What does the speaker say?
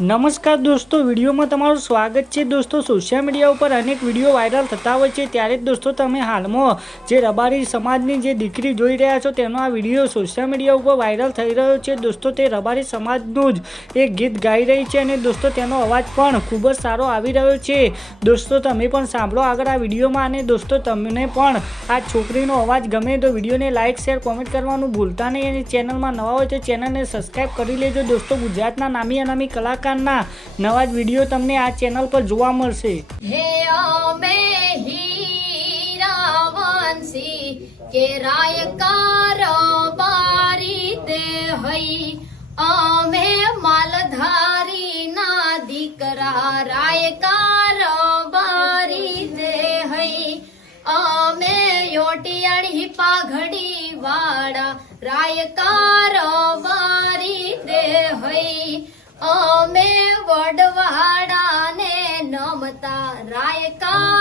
નમસ્કાર દોસ્તો, વિડીયોમાં તમારું સ્વાગત છે। દોસ્તો, સોશિયલ મીડિયા ઉપર અનેક વિડીયો વાયરલ થતા હોય છે, ત્યારે જ દોસ્તો તમે હાલમાં જે રબારી સમાજની જે દીકરી જોઈ રહ્યા છો તેનો આ વિડીયો સોશિયલ મીડિયા ઉપર વાયરલ થઈ રહ્યો છે। દોસ્તો, તે રબારી સમાજનું જ એક ગીત ગાઈ રહી છે અને દોસ્તો તેનો અવાજ પણ ખૂબ જ સારો આવી રહ્યો છે। દોસ્તો, તમે પણ સાંભળો આગળ આ વિડીયોમાં। અને દોસ્તો, તમને પણ આ છોકરીનો અવાજ ગમે તો વિડીયોને લાઇક શેર કોમેન્ટ કરવાનું ભૂલતા નહીં અને ચેનલમાં નવા હોય તો ચેનલને સબસ્ક્રાઈબ કરી લેજો। દોસ્તો, ગુજરાતના નામી અનામી કલાકાર નવા જ વિડીયો તમને આ ચેનલ પર જોવા મળશે। હે અમે હીરા વંશી કે રાયકાર બારી દે હઈ, અમે માલધારી ના દીકરા રાયકાર બારી દે હઈ, અમે યોટિયાળી પાઘડી વાળા રાયકાર બારી દે હઈ, અમે વડવાડા ને નમતા રાયકાર